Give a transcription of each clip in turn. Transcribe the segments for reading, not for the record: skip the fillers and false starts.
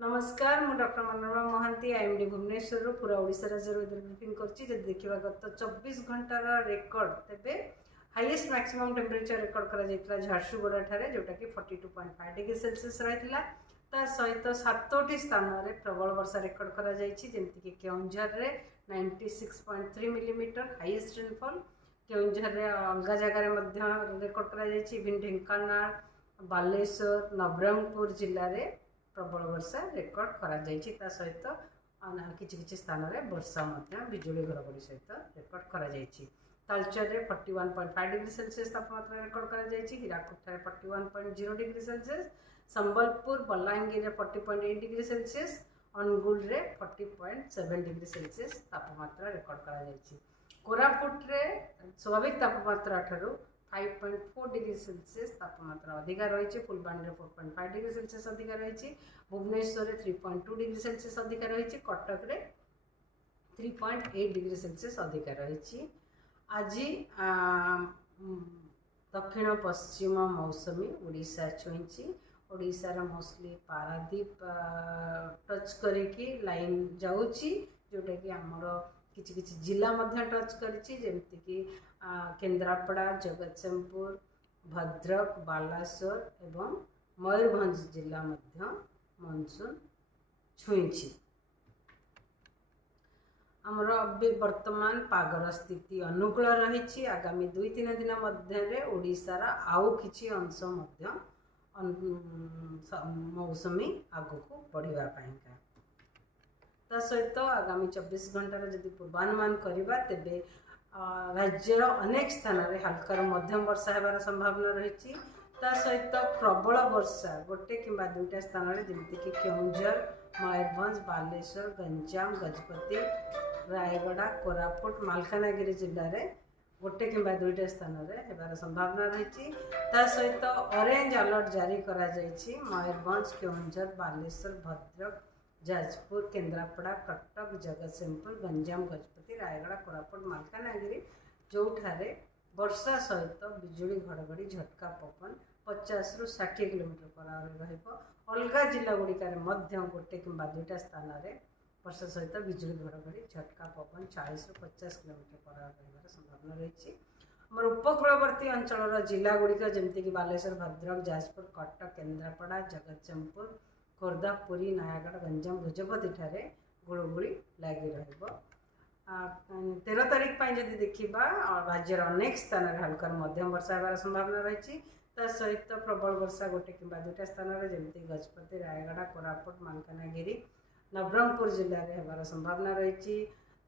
नमस्कार मु doctor Manorama Mahanti IMD Bhubaneswar पूरा ओडिशा राज्य ब्रीफिंग करछि जदि देखिबा गत 24 घंटार रेकर्ड तेबे हाईएस्ट मैक्सिमम टेम्परेचर रेकर्ड करा जायतला झारसुगुड़ा ठारे जोटा कि 42.5 डिग्री सेल्सियस रहितला ता सहित 7टी स्थान रे प्रबल वर्षा रेकर्ड करा जायछि जेमति कि केउंझर रे 96.3 मिलीमीटर हाईएस्ट रेनफॉल केउंझर रे अलगा जगह रे मध्य रेकर्ड करा जायछि इवन ढेंकानाल बालेश्वर नवरंगपुर जिल्ला रे प्रबल वर्षा रेकर्ड करा जायछि ता सहित किछि किछि स्थान रे वर्षा मध्य बिजुली घड़घड़ी सहित रेकर्ड करा जायछि तालचर रे 41.5 डिग्री सेल्सियस तापमात्रा रेकर्ड करा जायछि हीराकुद रे 41.0 डिग्री सेल्सियस संबलपुर बलांगीर रे 40.8 डिग्री सेल्सियस अनुगुल रे 40.7 डिग्री सेल्सियस तापमात्रा रेकर्ड करा जायछि कोरापुट रे स्वाभाविक तापमात्रा ठारू 5.4 डिग्री सेल्सियस तापमात्रा अधिका रही फुलबाणी 4.5 डिग्री सेल्सियस अधिका रही भुवनेश्वर 3.2 डिग्री सेल्सियस अधिका रही कटक रे 3.8 डिग्री सेल्सियस अधिका रही आज दक्षिण पश्चिम मौसमी ओडिशा छुई ओडिशार मोस्टली पारादीप टच करिकी लाइन जाऊँगी जोटा कि आमर किछि किछि जिला मध्य टच करिछि जेमति कि केन्द्रापड़ा जगतसिंहपुर भद्रक बालासोर एवं मयूरभंज जिला मध्य मानसून छुई आमर अभी वर्तमान पागर स्थिति अनुकूल रही आगामी 2-3 दिन मध्य ओडिशार आउ किछि अंश मध्य मौसमी आगक बढ़िया ता सहित आगामी 24 घंटार जदि पूर्वानुमान करवा तेबे राज्यर अनेक स्थान में हल्कार मध्यम वर्षा होबार संभावना रही सहित प्रबल वर्षा गोटे किंबा दुईटा स्थान में जमीक केउंझर मयूरभंज बालेश्वर गंजाम गजपति रायगड़ा कोरापुट मालकानगिरी जिले में गोटे किंबा दुईटा स्थान में होबार संभावना रही सहित ऑरेंज अलर्ट जारी करा जायछि मयूरभंज केउंझर बालेश्वर भद्रक जाजपुर केन्द्रापड़ा कटक जगतसिंहपुर गंजाम गजपति रायगड़ा कोरापुट मालकानगिरी जो ठारे वर्षा सहित बिजुली घड़घड़ी झटका पवन 50 ରୁ 60 किलोमीटर पर आवर अलगा जिला गुड़िकार गोटे किंबा दुईटा स्थान में वर्षा सहित बिजुली घड़घड़ी झटका पवन 40 ରୁ 50 किलोमीटर पर आवर रही संभावना रही आम उपकूलवर्ती अंचल जिला गुड़िक जमीक बालेश्वर भद्रक जाजपुर कटक केन्द्रापड़ा जगतसिंहपुर खोर्धा पुरी नयागढ़ गंजाम गजपति ठारे गुड़गुड़ी लगी रही 13 तारीख जदि देखा राज्यर अनेक स्थान में हल्कार मध्यम वर्षा होबार संभावना रही सहित प्रबल वर्षा गोटे किंबा दुईटा स्थान में जमीक गजपति रायगड़ा कोरापुट मालकानगिरी नवरंगपुर जिले में होबार संभावना रही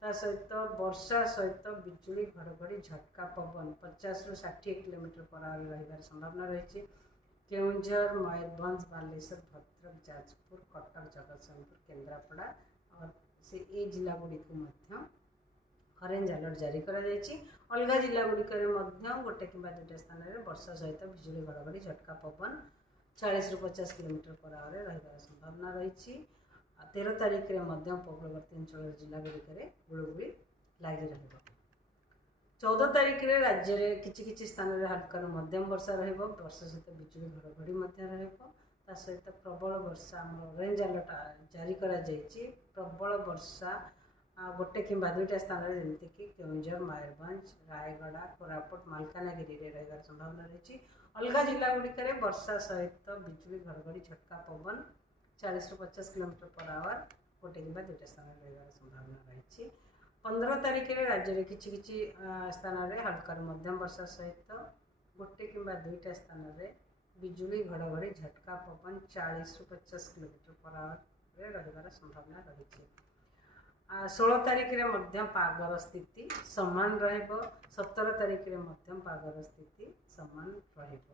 सहित वर्षा सहित बिजुली घड़घड़ी झटका पवन 50 ରୁ 60 किलोमीटर पर आवर रही संभावना रही केउंझर मयूरभंज बालेश्वर भद्रक जाजपुर कटक जगतसिंहपुर केन्द्रापड़ा और से ए जिला गुड़िक ऑरेंज अलर्ट जारी करा जायछि अलगा जिला गुड़िक गोटे कि दुईटा स्थान में वर्षा सहित बिजुली घड़घड़ी झटका पवन 40 ରୁ 50 किलोमीटर पर आवर रही संभावना रही 13 तारीख में उपकूलवर्ती अंचल जिला गुड़िक गुड़गुड़ी लगी रही 14 तारीख में राज्य में किछि स्थान में हल्कार मध्यम वर्षा वर्षा सहित बिजुली घड़घड़ी सहित प्रबल वर्षा ऑरेंज अलर्ट जारी करा जायछि प्रबल वर्षा गोटे किंबा दुईटा स्थान में जमीक केउंझर मयूरभंज रायगड़ा कोरापुट मालकानगिरी रही संभावना रही अलगा जिला गुड़िक वर्षा सहित बिजुली घड़घड़ी झटका पवन 40 ରୁ 50 किलोमीटर पर आवर गोटे किंबा दुईटा स्थान में रही संभावना रही 15 तारीख में राज्य में किछि स्थान में हल्कार मध्यम वर्षा सहित गोटे किंबा दुईटा स्थान में बिजुली घड़घड़ी झटका पवन 40 ରୁ 50 किलोमीटर पर आवर रही संभावना रही 16 तारीख में पागर स्थिति समान रहिबो 17 तारीख में पागर स्थिति समान रहिबो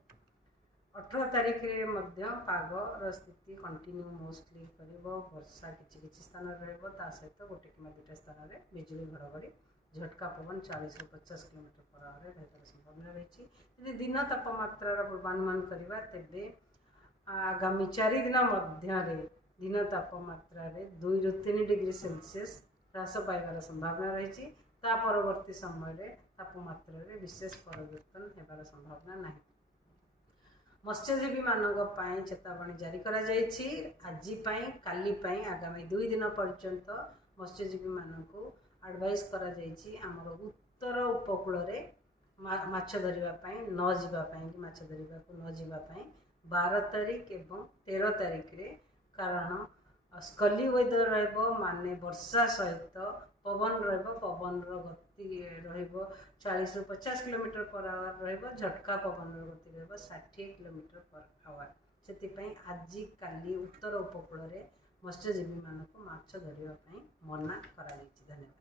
18 तारीख में पागर स्थिति कंटिन्यू मोस्टली करिबो वर्षा किछि स्थान रहिबो सहित गोटे किंबा दुईटा स्थान में बिजुली घड़घड़ी झटका पवन 40 ରୁ 50 किलोमीटर पर आवर रही संभावना रही यदि दिन तापमात्रा पूर्वानुमान करवा तेबे आगामी 4 दिन मध्य दिन तापमात्रा 2 ରୁ 3 डिग्री सेल्सियस ह्रास पाइबार संभावना रही परवर्ती समय तापमात्रा विशेष परिवर्तन होबार संभावना नहीं मत्स्यजीवी मानी चेतावनी जारी करा जायछि। आज काली आगामी 2 दिन पर्यंत मत्स्यजीवी मानक एडवाइस करा जायछि आमर उत्तर उपकूल रे माछ धरिबा न जीवाई कि माछ धरिबा को न जीवाई 12 तारिख एवं 13 तारिख रे कारण स्कली वेदर रहिबो माने वर्षा सहित पवन रहिबो पवन गति रहिबो 40 ରୁ 50 किलोमीटर पर आवर रहिबो झटका पवन गति रहिबो 60 किलोमीटर पर आवर। से आज काली उत्तर उपकूल रे मत्स्यजीवी मानक माछ धरिबा मना करा। धन्यवाद।